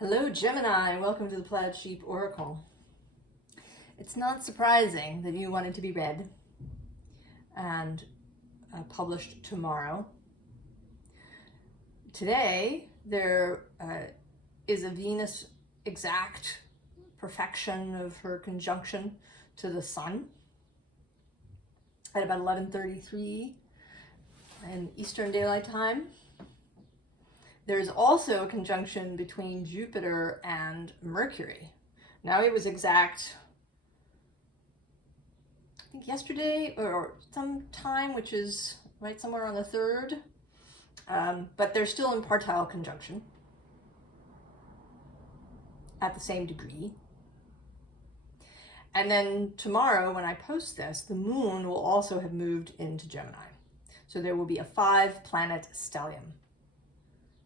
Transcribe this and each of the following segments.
Hello Gemini, welcome to the Plaid Sheep Oracle. It's not surprising that you wanted to be read and published tomorrow. Today there is a Venus exact perfection of her conjunction to the Sun at about 11:33 in Eastern Daylight Time. There's also a conjunction between Jupiter and Mercury. Now it was exact, I think yesterday or sometime, which is right somewhere on the 3rd, but they're still in partile conjunction at the same degree. And then tomorrow when I post this, the moon will also have moved into Gemini. So there will be a 5-planet stellium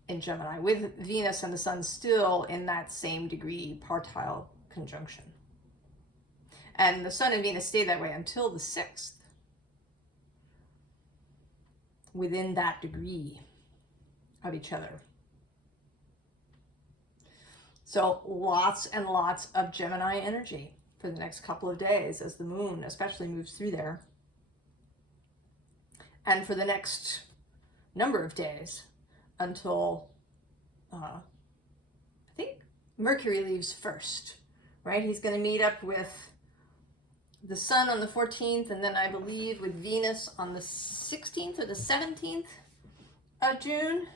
in Gemini, with Venus and the Sun still in that same degree partile conjunction. And the Sun and Venus stay that way until the 6th, within that degree of each other. So lots and lots of Gemini energy for the next couple of days as the moon especially moves through there. And for the next number of days, until I think Mercury leaves first, right? He's going to meet up with the Sun on the 14th, and then I believe with Venus on the 16th or the 17th of June,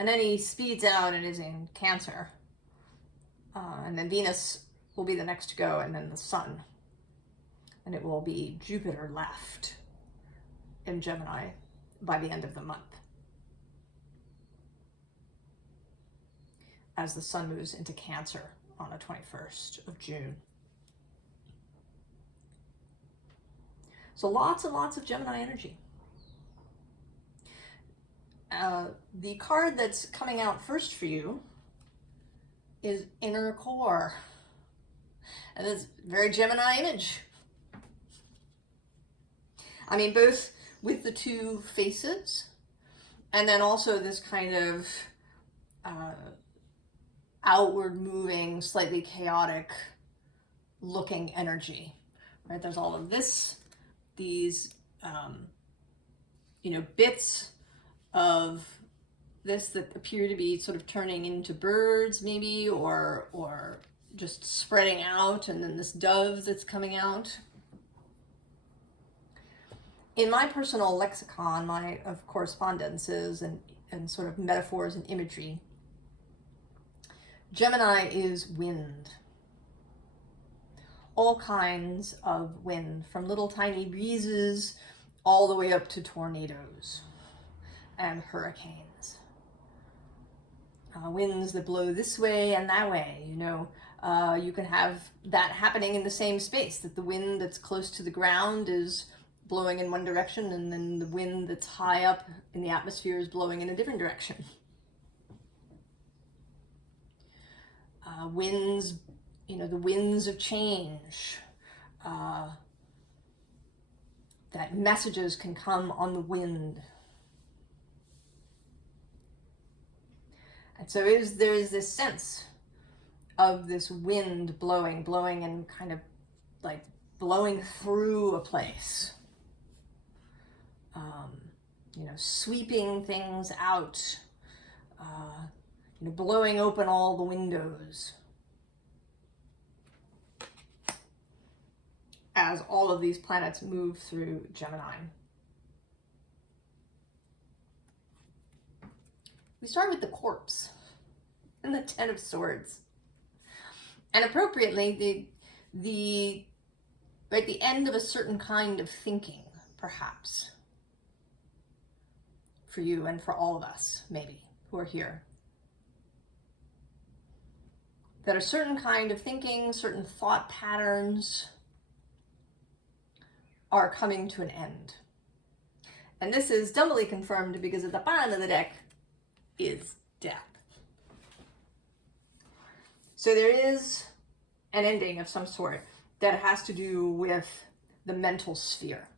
and then he speeds out and is in Cancer, and then Venus will be the next to go, and then the Sun, and it will be Jupiter left in Gemini by the end of the month, as the Sun moves into Cancer on the 21st of June. So lots and lots of Gemini energy. The card that's coming out first for you is Inner Core. And it's a very Gemini image. I mean, both with the two faces, and then also this kind of outward moving, slightly chaotic looking energy, right? There's all of these bits of this that appear to be sort of turning into birds maybe, or just spreading out, and then this dove that's coming out. In my personal lexicon, of correspondences and sort of metaphors and imagery, Gemini is wind. All kinds of wind, from little tiny breezes all the way up to tornadoes and hurricanes. Winds that blow this way and that way. You can have that happening in the same space, that the wind that's close to the ground is blowing in one direction, and then the wind that's high up in the atmosphere is blowing in a different direction. Winds, the winds of change, that messages can come on the wind. And so there is this sense of this wind blowing and kind of like blowing through a place, sweeping things out, blowing open all the windows, as all of these planets move through Gemini. We start with the corpse and the 10 of Swords. And appropriately, the end of a certain kind of thinking, perhaps, for you and for all of us, maybe, who are here. That a certain kind of thinking, certain thought patterns are coming to an end. And this is doubly confirmed because at the bottom of the deck is death. So there is an ending of some sort that has to do with the mental sphere.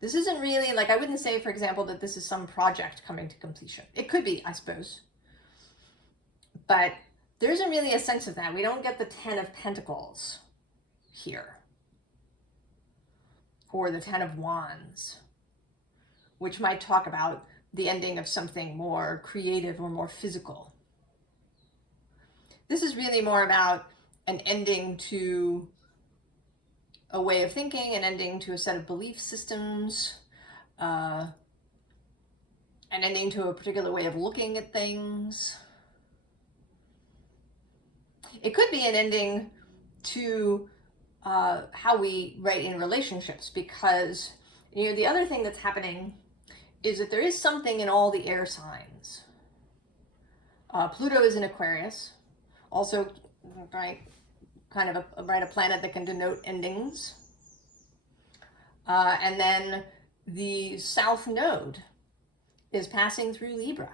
This isn't really, like, I wouldn't say, for example, that this is some project coming to completion. It could be, I suppose. But there isn't really a sense of that. We don't get the 10 of Pentacles here. Or the 10 of Wands, which might talk about the ending of something more creative or more physical. This is really more about an ending to a way of thinking, an ending to a set of belief systems, an ending to a particular way of looking at things. It could be an ending to how we write in relationships, because the other thing that's happening is that there is something in all the air signs. Pluto is in Aquarius, also kind of a planet that can denote endings. And then the South Node is passing through Libra,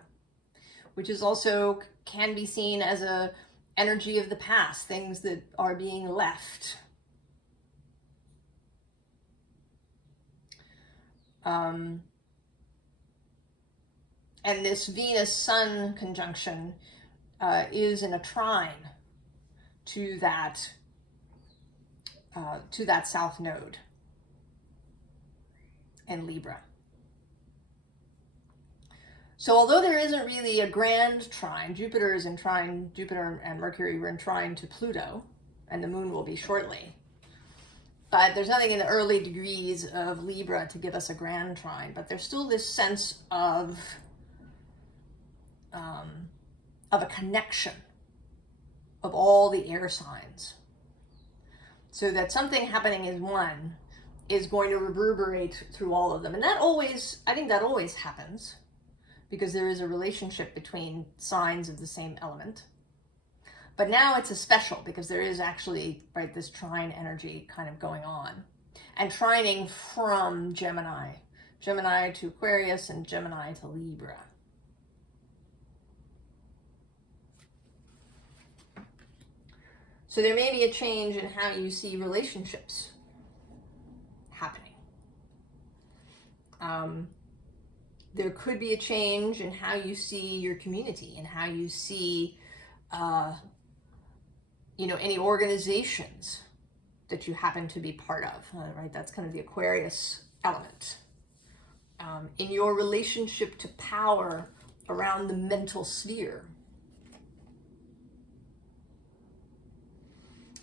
which is also can be seen as a energy of the past, things that are being left. And this Venus-Sun conjunction is in a trine to that South Node in Libra. So although there isn't really a grand trine, Jupiter is in trine, Jupiter and Mercury were in trine to Pluto, and the moon will be shortly. But there's nothing in the early degrees of Libra to give us a grand trine, but there's still this sense of a connection of all the air signs. So that something happening in one is going to reverberate through all of them. And that always, I think that always happens, because there is a relationship between signs of the same element. But now it's a special, because there is actually, right, this trine energy kind of going on. And trining from Gemini to Aquarius, and Gemini to Libra. So there may be a change in how you see relationships happening. There could be a change in how you see your community, and how you see any organizations that you happen to be part of, right? That's kind of the Aquarius element. In your relationship to power around the mental sphere.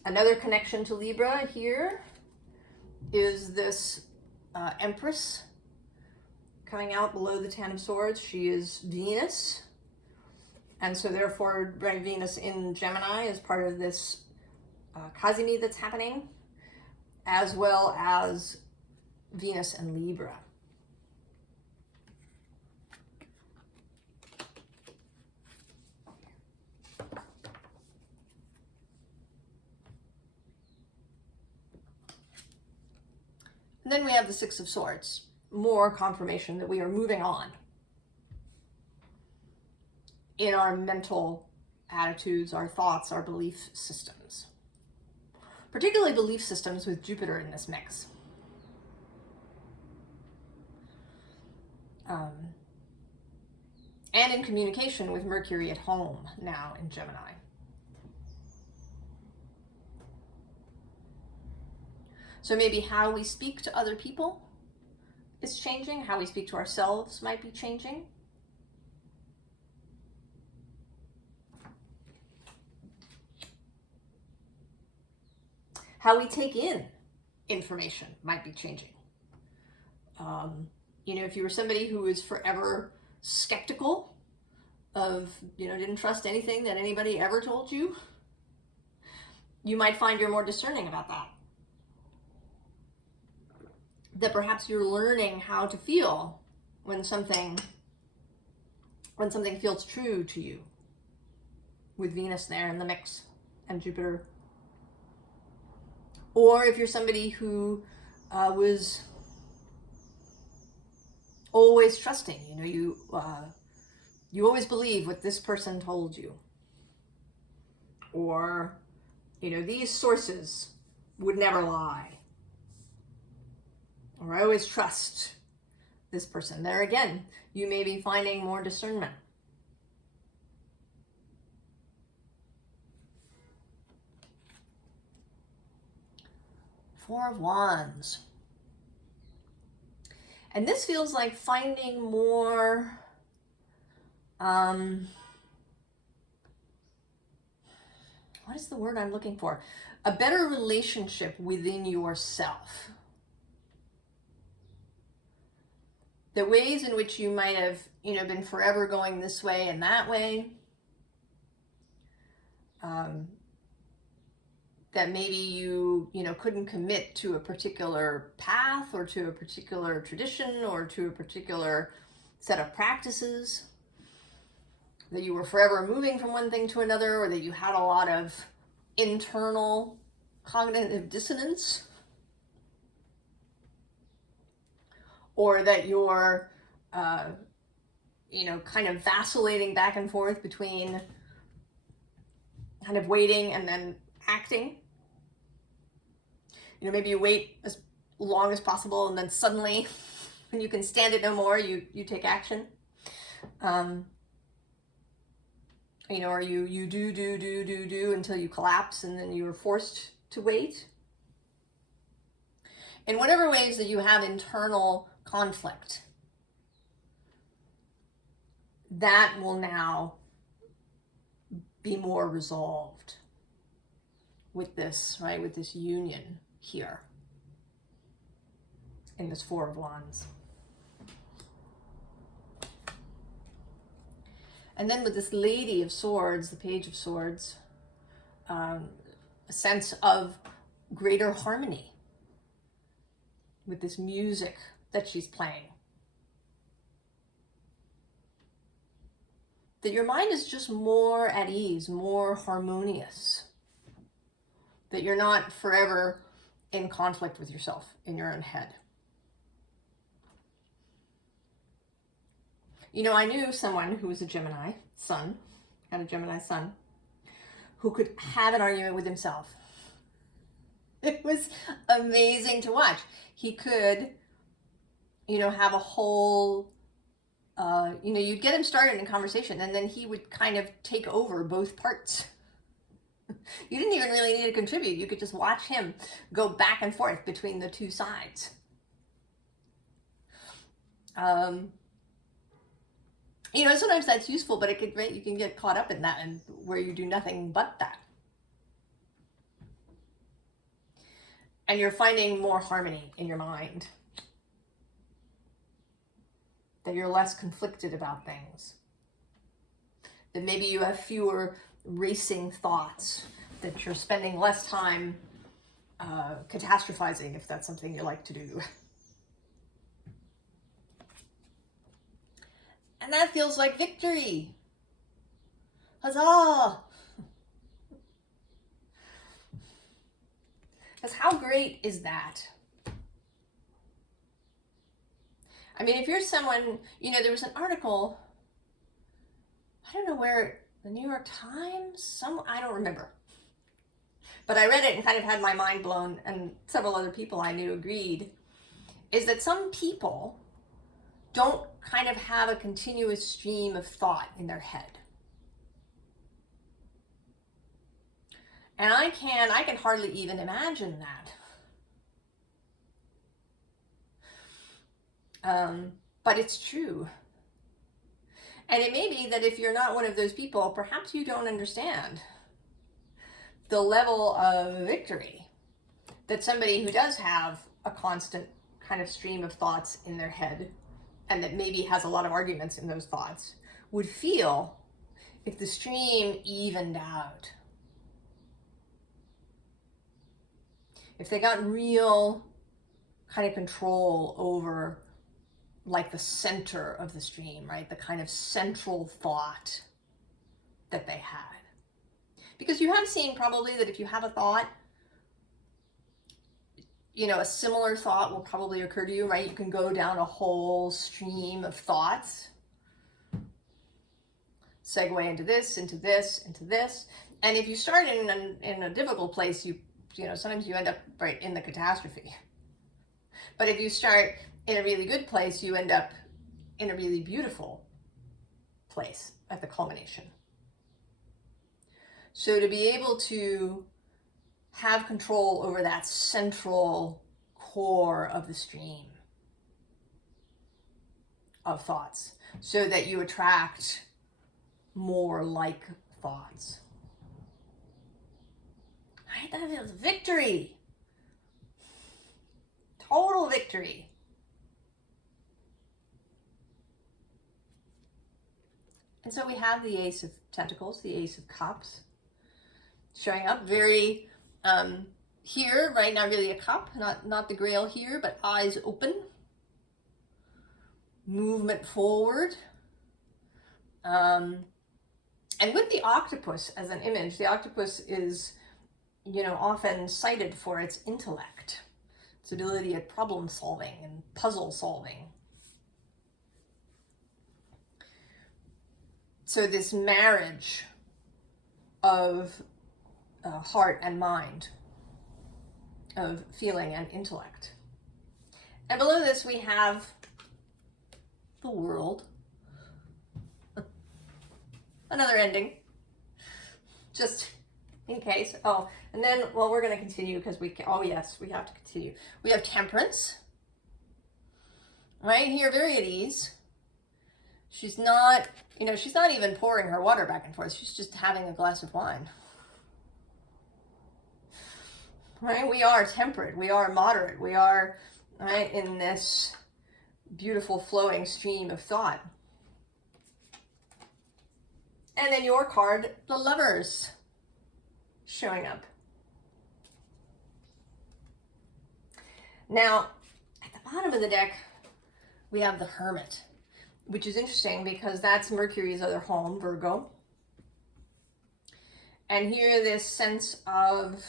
Another connection to Libra here is this Empress coming out below the 10 of Swords. She is Venus. And so therefore, right, Venus in Gemini is part of this Cazimi that's happening, as well as Venus and Libra. And then we have the Six of Swords, more confirmation that we are moving on in our mental attitudes, our thoughts, our belief systems. Particularly belief systems with Jupiter in this mix. And in communication with Mercury at home now in Gemini. So maybe how we speak to other people is changing. How we speak to ourselves might be changing. How we take in information might be changing. If you were somebody who was forever skeptical of, didn't trust anything that anybody ever told you, you might find you're more discerning about that. That perhaps you're learning how to feel when something feels true to you, with Venus there in the mix and Jupiter. Or if you're somebody who was always trusting, you always believe what this person told you, or these sources would never lie. or I always trust this person. There again, you may be finding more discernment. Four of Wands. And this feels like finding more, what is the word I'm looking for? A better relationship within yourself. The ways in which you might have, been forever going this way and that way. That maybe you couldn't commit to a particular path or to a particular tradition or to a particular set of practices. That you were forever moving from one thing to another, or that you had a lot of internal cognitive dissonance. Or that you're, kind of vacillating back and forth between kind of waiting and then acting. Maybe you wait as long as possible and then suddenly, when you can stand it no more, you take action. Or you do until you collapse and then you're forced to wait. In whatever ways that you have internal conflict, that will now be more resolved with this, right? With this union here in this Four of Wands. And then with this Lady of Swords, the Page of Swords, a sense of greater harmony with this music that she's playing. That your mind is just more at ease, more harmonious. That you're not forever in conflict with yourself in your own head. I knew someone who was a Gemini sun, had a Gemini sun, who could have an argument with himself. It was amazing to watch. He could, have a whole, you'd get him started in conversation and then he would kind of take over both parts. You didn't even really need to contribute. You could just watch him go back and forth between the two sides. Sometimes that's useful, but you can get caught up in that and where you do nothing but that. And you're finding more harmony in your mind. That you're less conflicted about things. That maybe you have fewer racing thoughts. That you're spending less time catastrophizing, if that's something you like to do. And that feels like victory. Huzzah! Because how great is that? I mean, if you're someone, there was an article, I don't know where, the New York Times? I don't remember. But I read it and kind of had my mind blown, and several other people I knew agreed, is that some people don't kind of have a continuous stream of thought in their head. And I can hardly even imagine that. But it's true. And it may be that if you're not one of those people, perhaps you don't understand the level of victory that somebody who does have a constant kind of stream of thoughts in their head, and that maybe has a lot of arguments in those thoughts, would feel if the stream evened out. If they got real kind of control over like the center of the stream, right? The kind of central thought that they had. Because you have seen probably that if you have a thought, a similar thought will probably occur to you, right? You can go down a whole stream of thoughts, segue into this, into this, into this. And if you start in a difficult place, sometimes you end up right in the catastrophe. But if you start in a really good place, you end up in a really beautiful place at the culmination. So to be able to have control over that central core of the stream of thoughts, so that you attract more like thoughts. Right? That is victory. Total victory. And so we have the Ace of Pentacles, the Ace of Cups, showing up very here, right? Not really a cup, not the Grail here, but eyes open, movement forward. And with the octopus as an image, the octopus is, often cited for its intellect, its ability at problem solving and puzzle solving. So this marriage of heart and mind, of feeling and intellect. And below this we have the World. Another ending, just in case. Oh, and then, well, we're going to continue because we can, oh yes, we have to continue. We have Temperance, right here, very at ease. She's not, she's not even pouring her water back and forth. She's just having a glass of wine. Right? We are temperate. We are moderate. We are, right, in this beautiful flowing stream of thought. And then your card, the Lovers, showing up. Now, at the bottom of the deck, we have the Hermit, which is interesting because that's Mercury's other home, Virgo. And here, this sense of,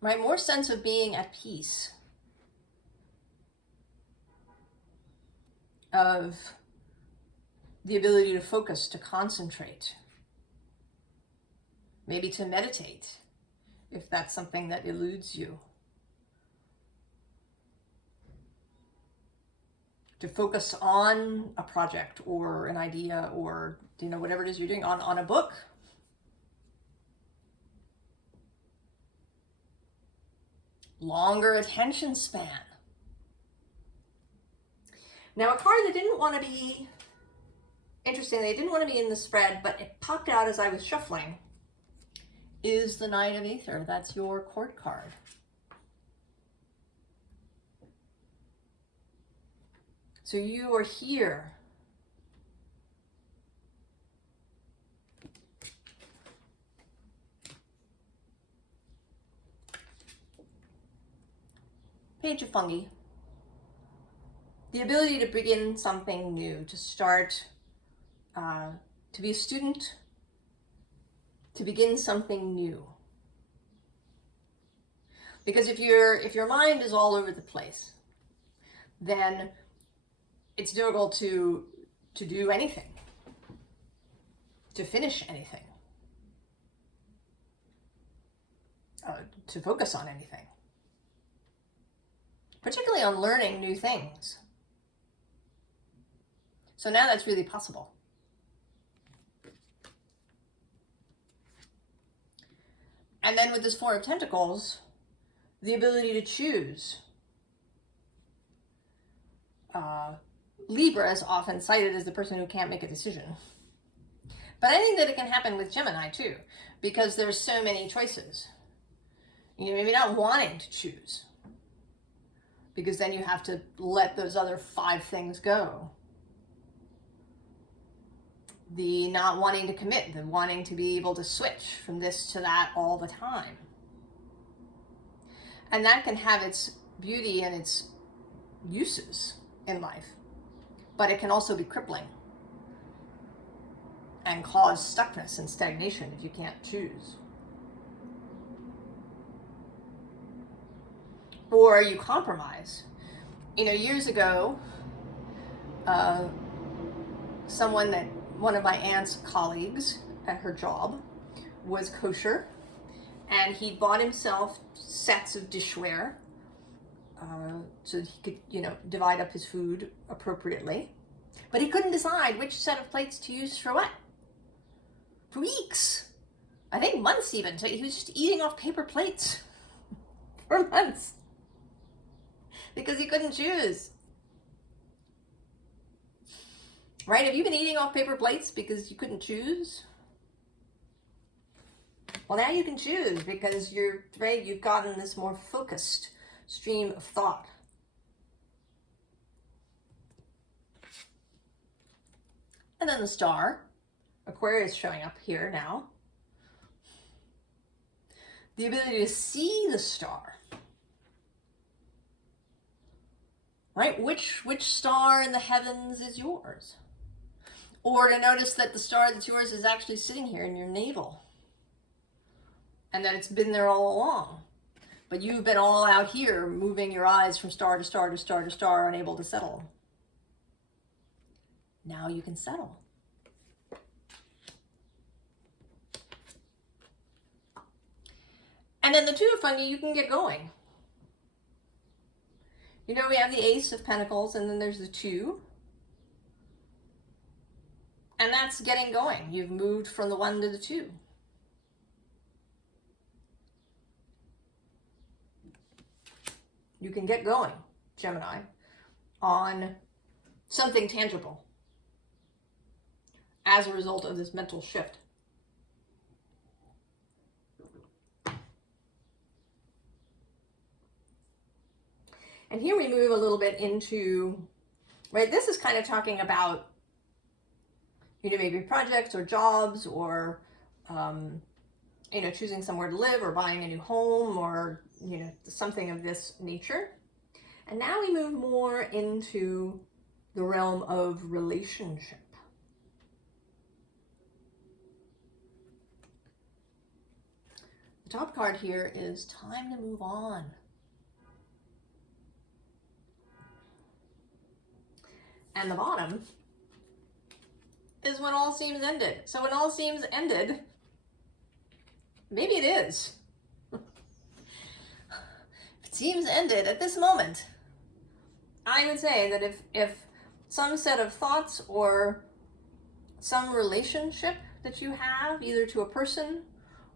right, more sense of being at peace, of the ability to focus, to concentrate, maybe to meditate, if that's something that eludes you. To focus on a project or an idea or, whatever it is you're doing, on a book. Longer attention span. Now, a card that didn't want to be, interestingly, it didn't want to be in the spread, but it popped out as I was shuffling, is the Knight of Aether. That's your court card. So you are here. Page of Fungi. The ability to begin something new, to start, to be a student, to begin something new. Because if your mind is all over the place, then it's difficult to do anything, to finish anything, to focus on anything, particularly on learning new things. So now that's really possible. And then with this Four of Pentacles, the ability to choose. Libra is often cited as the person who can't make a decision. But I think that it can happen with Gemini too, because there's so many choices. Maybe not wanting to choose, because then you have to let those other 5 things go. The not wanting to commit, the wanting to be able to switch from this to that all the time. And that can have its beauty and its uses in life, but it can also be crippling and cause stuckness and stagnation if you can't choose. Or you compromise. Years ago, one of my aunt's colleagues at her job was kosher, and he bought himself sets of dishware so that he could, you know, divide up his food appropriately. But he couldn't decide which set of plates to use for what. For weeks. I think months even. So he was just eating off paper plates for months. Because he couldn't choose. Right? Have you been eating off paper plates because you couldn't choose? Well, now you can choose because you've gotten this more focused stream of thought. And then the star, Aquarius showing up here now. The ability to see the star. Right? Which star in the heavens is yours? Or to notice that the star that's yours is actually sitting here in your navel. And that it's been there all along. But you've been all out here moving your eyes from star to star to star to star, unable to settle. Now you can settle. And then the two of funny, you can get going. You know, we have the Ace of Pentacles, and then there's the 2. And that's getting going. You've moved from the 1 to the 2. You can get going, Gemini, on something tangible as a result of this mental shift. And here we move a little bit into, right, this is kind of talking about, you know, maybe projects or jobs or, you know, choosing somewhere to live or buying a new home or, you know, something of this nature. And now we move more into the realm of relationship. The top card here is time to move on. And the bottom is when all seems ended. So when all seems ended, maybe it is. If it seems ended at this moment, I would say that if some set of thoughts or some relationship that you have, either to a person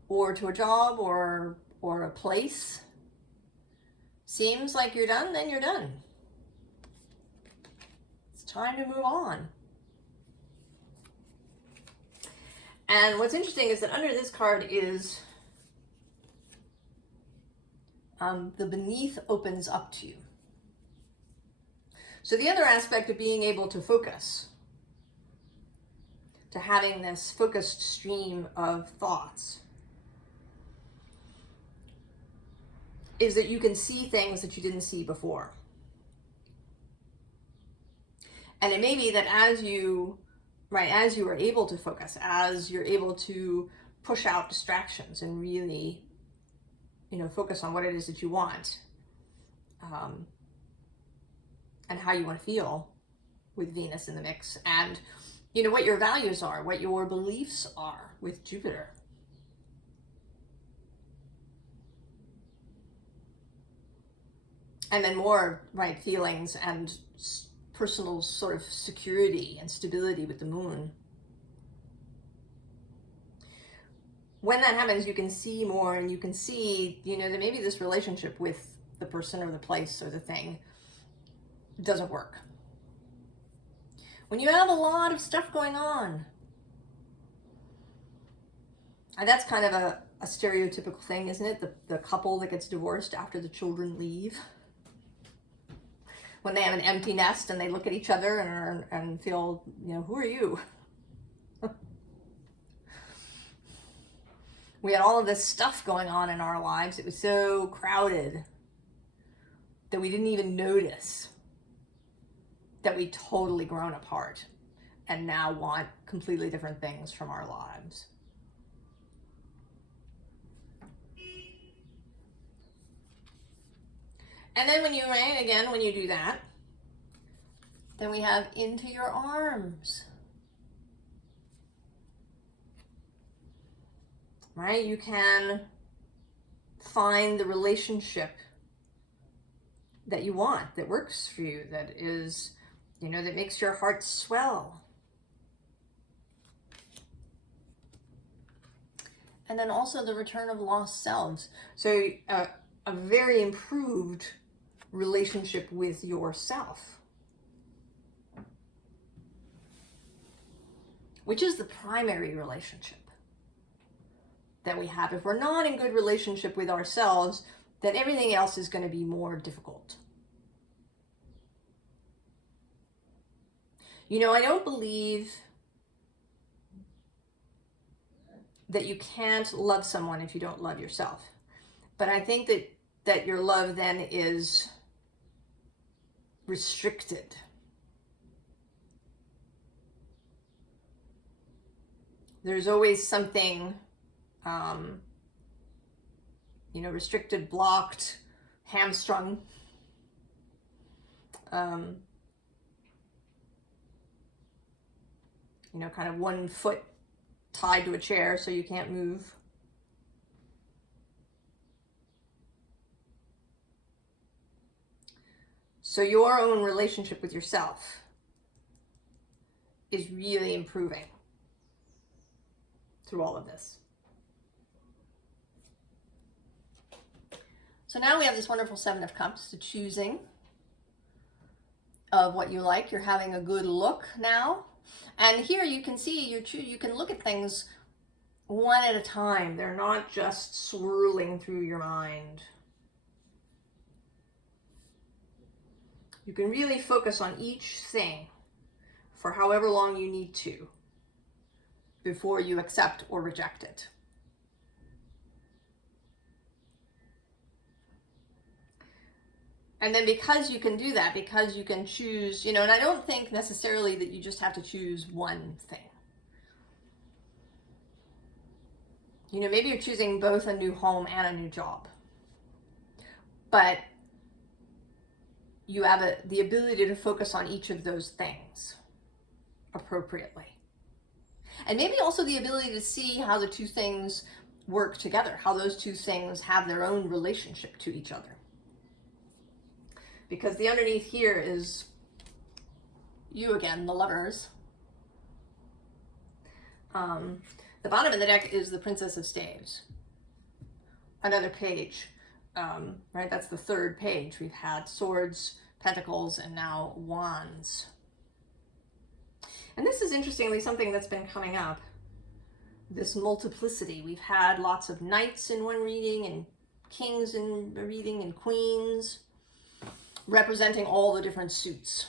or to a job or a place, seems like you're done, then you're done. It's time to move on. And what's interesting is that under this card is the beneath opens up to you. So the other aspect of being able to focus, to having this focused stream of thoughts, is that you can see things that you didn't see before. And it may be that as you are able to focus, as you're able to push out distractions and really, you know, focus on what it is that you want, and how you want to feel with Venus in the mix, and, you know, what your values are, what your beliefs are with Jupiter. And then more, right, feelings and personal sort of security and stability with the moon. When that happens, you can see more, and you can see, you know, that maybe this relationship with the person or the place or the thing doesn't work. When you have a lot of stuff going on, and that's kind of a stereotypical thing, isn't it? The couple that gets divorced after the children leave. When they have an empty nest and they look at each other and feel, you know, who are you? We had all of this stuff going on in our lives. It was so crowded that we didn't even notice that we'd totally grown apart and now want completely different things from our lives. And then when you, right, again, when you do that, then we have into your arms. Right? You can find the relationship that you want, that works for you, that is, you know, that makes your heart swell. And then also the return of lost selves. So a very improved relationship with yourself, which is the primary relationship that we have. If we're not in good relationship with ourselves, then everything else is going to be more difficult. You know, I don't believe that you can't love someone if you don't love yourself. But I think that your love then is restricted. There's always something, you know, restricted, blocked, hamstrung. You know, kind of one foot tied to a chair so you can't move. So your own relationship with yourself is really improving through all of this. So now we have this wonderful Seven of Cups, the choosing of what you like. You're having a good look now. And here you can see, you can look at things one at a time. They're not just swirling through your mind. You can really focus on each thing for however long you need to before you accept or reject it. And then because you can do that, because you can choose, you know, and I don't think necessarily that you just have to choose one thing. You know, maybe you're choosing both a new home and a new job. But you have the ability to focus on each of those things appropriately. And maybe also the ability to see how the two things work together, how those two things have their own relationship to each other. Because the underneath here is you again, the Lovers. The bottom of the deck is the Princess of Staves. Another page, right? That's the third page. We've had Swords, Pentacles, and now Wands. And this is interestingly something that's been coming up. This multiplicity. We've had lots of Knights in one reading, and Kings in a reading, and Queens, representing all the different suits.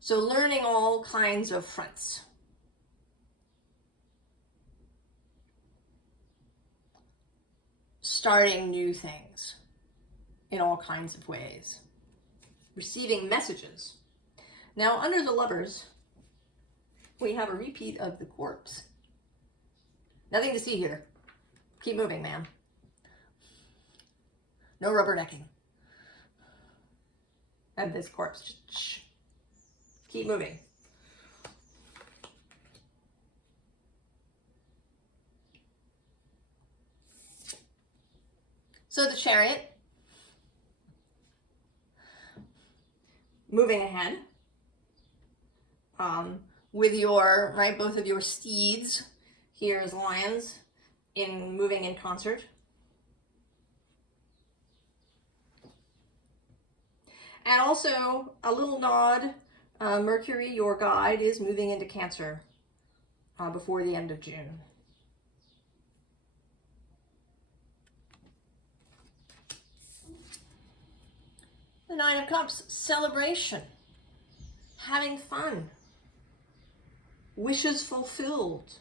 So learning all kinds of fronts. Starting new things in all kinds of ways. Receiving messages. Now under the Lovers, we have a repeat of the Corpse. Nothing to see here. Keep moving, man. No rubbernecking. And this Corpse, just shh. Keep moving. So the Chariot, moving ahead, with your, right, both of your steeds here as lions moving in concert. And also a little nod, Mercury, your guide, is moving into Cancer before the end of June. The Nine of Cups, celebration, having fun, wishes fulfilled,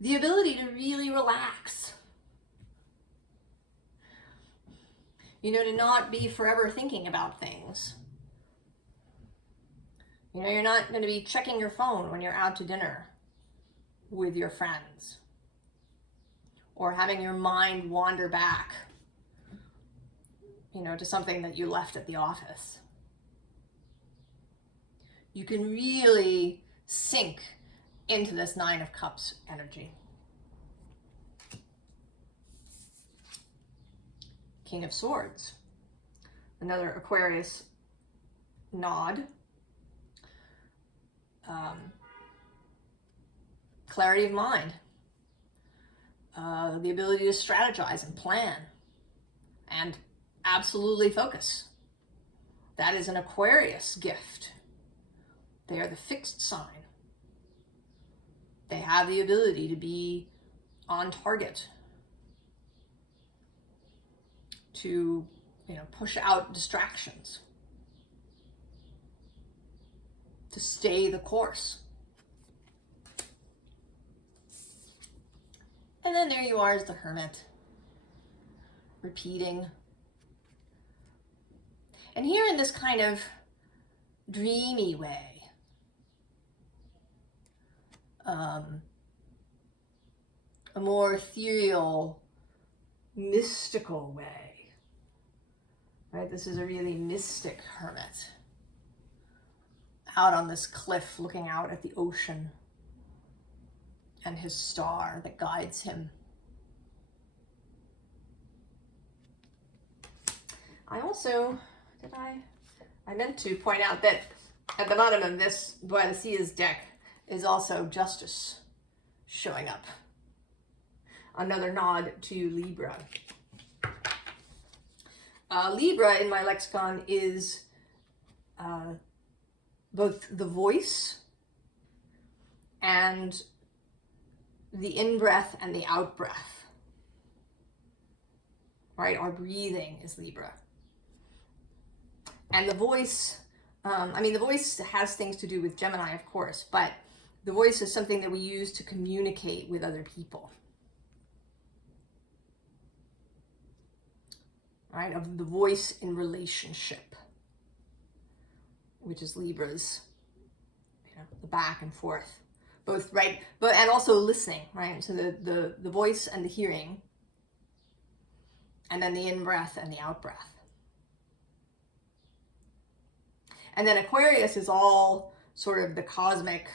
the ability to really relax. You know, to not be forever thinking about things. You know, you're not going to be checking your phone when you're out to dinner with your friends. Or having your mind wander back, you know, to something that you left at the office. You can really sink into this Nine of Cups energy. King of Swords, another Aquarius nod. Clarity of mind, the ability to strategize and plan, and absolutely focus. That is an Aquarius gift. They are the fixed sign. They have the ability to be on target, to, push out distractions, to stay the course. And then there you are as the Hermit, repeating. And here in this kind of dreamy way, a more ethereal, mystical way, right? This is a really mystic hermit, out on this cliff looking out at the ocean and his star that guides him. I also, I meant to point out that at the bottom of this Boadicea's deck is also Justice showing up. Another nod to Libra. Libra in my lexicon is both the voice and the in-breath and the out-breath. Right? Our breathing is Libra. And the voice, the voice has things to do with Gemini, of course, but the voice is something that we use to communicate with other people. Right? Of the voice in relationship, which is Libra's, the back and forth, both, right? But, and also listening, right? So the voice and the hearing, and then the in-breath and the out-breath. And then Aquarius is all sort of the cosmic,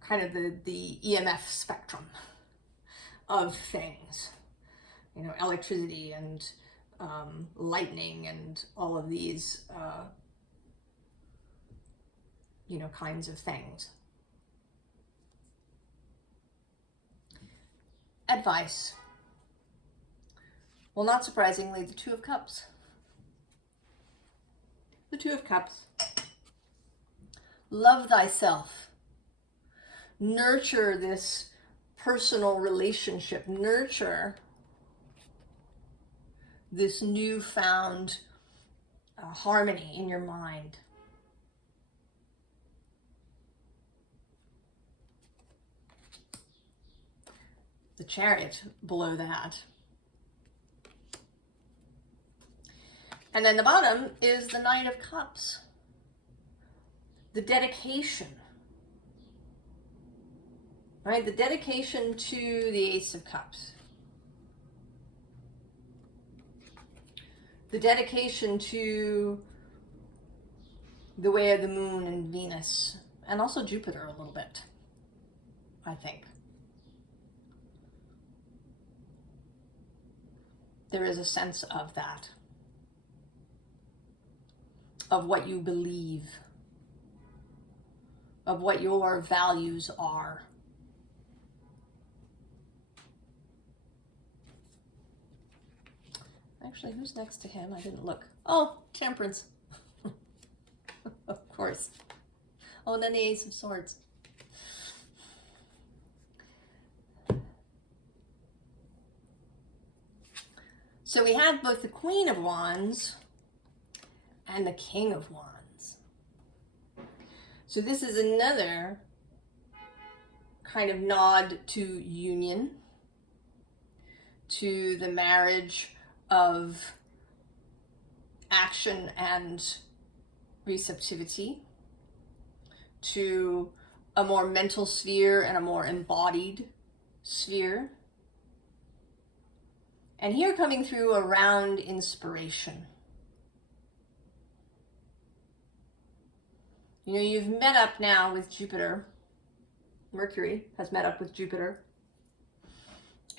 kind of the EMF spectrum of things. Electricity and lightning and all of these, kinds of things. Advice. Well, not surprisingly, the Two of Cups. The Two of Cups. Love thyself. Nurture this personal relationship. Nurture this newfound harmony in your mind. The Chariot below that. And then the bottom is the Knight of Cups. The dedication. Right? The dedication to the Ace of Cups. The dedication to the way of the Moon and Venus, and also Jupiter a little bit, I think. There is a sense of that, of what you believe, of what your values are. Actually, who's next to him? I didn't look. Oh, Temperance. Of course. Oh, and then the Ace of Swords. So we have both the Queen of Wands and the King of Wands. So this is another kind of nod to union, to the marriage of action and receptivity, to a more mental sphere and a more embodied sphere. And here coming through around inspiration. You've met up now with Jupiter Mercury has met up with Jupiter.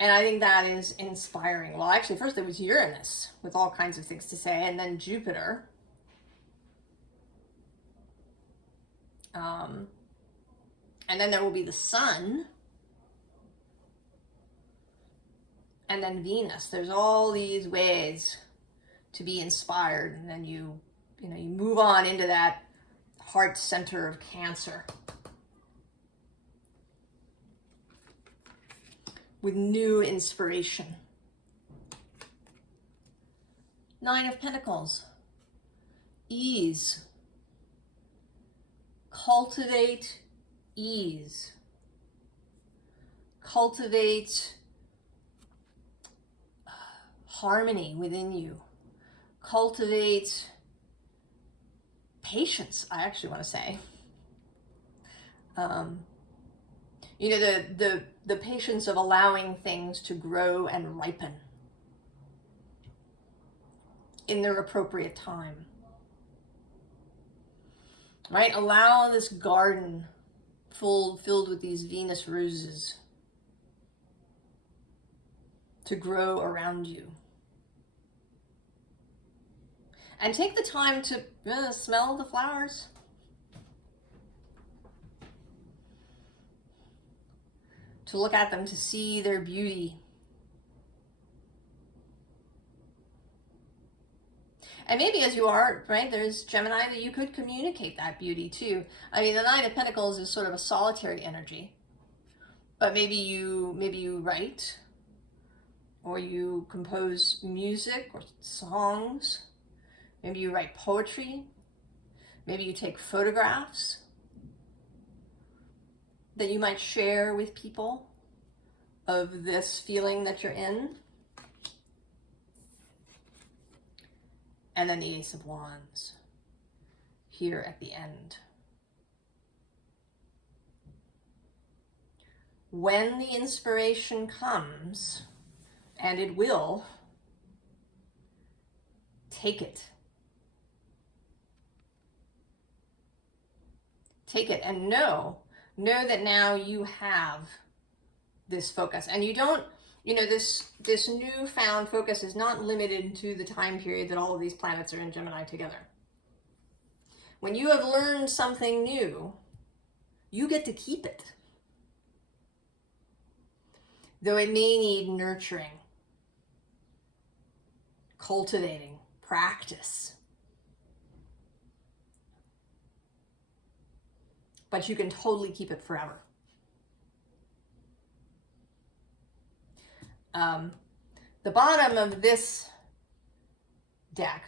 And I think that is inspiring. Well, actually, first there was Uranus with all kinds of things to say, and then Jupiter. And then there will be the Sun. And then Venus. There's all these ways to be inspired. And then you move on into that heart center of Cancer with new inspiration. Nine of Pentacles. Ease. Cultivate ease. Cultivate harmony within you. Cultivate patience, I actually want to say. The patience of allowing things to grow and ripen in their appropriate time. Right? Allow this garden filled with these Venus roses to grow around you. And take the time to smell the flowers. To look at them, to see their beauty. And maybe as you are, right, there's Gemini that you could communicate that beauty to. I mean, the Nine of Pentacles is sort of a solitary energy. But maybe you write, or you compose music or songs. Maybe you write poetry. Maybe you take photographs that you might share with people of this feeling that you're in. And then the Ace of Wands here at the end. When the inspiration comes, and it will, take it. Take it and know that now you have this focus. And you don't, this newfound focus is not limited to the time period that all of these planets are in Gemini together. When you have learned something new, you get to keep it. Though it may need nurturing, cultivating, practice. But you can totally keep it forever. The bottom of this deck,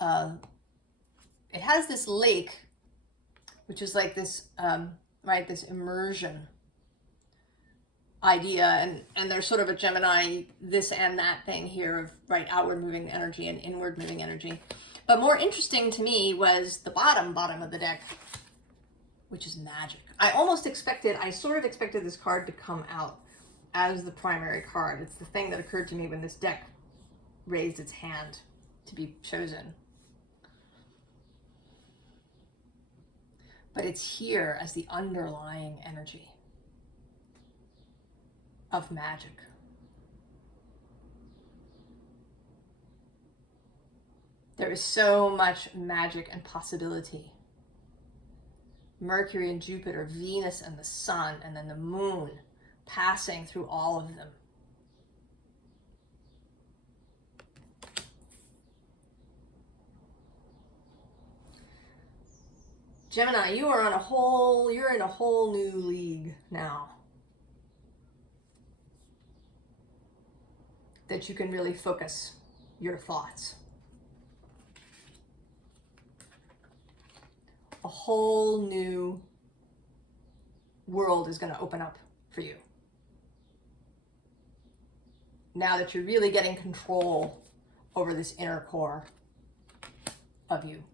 it has this lake, which is like this, this immersion idea, and there's sort of a Gemini this and that thing here of outward moving energy and inward moving energy. But more interesting to me was the bottom of the deck, which is magic. I sort of expected this card to come out as the primary card. It's the thing that occurred to me when this deck raised its hand to be chosen. But it's here as the underlying energy of magic. There is so much magic and possibility. Mercury and Jupiter, Venus and the Sun, and then the Moon passing through all of them. Gemini, you're in a whole new league now. That you can really focus your thoughts. A whole new world is going to open up for you. Now that you're really getting control over this inner core of you.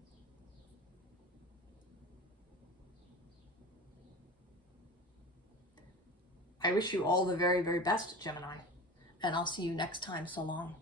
I wish you all the very, very best, Gemini, and I'll see you next time. So long.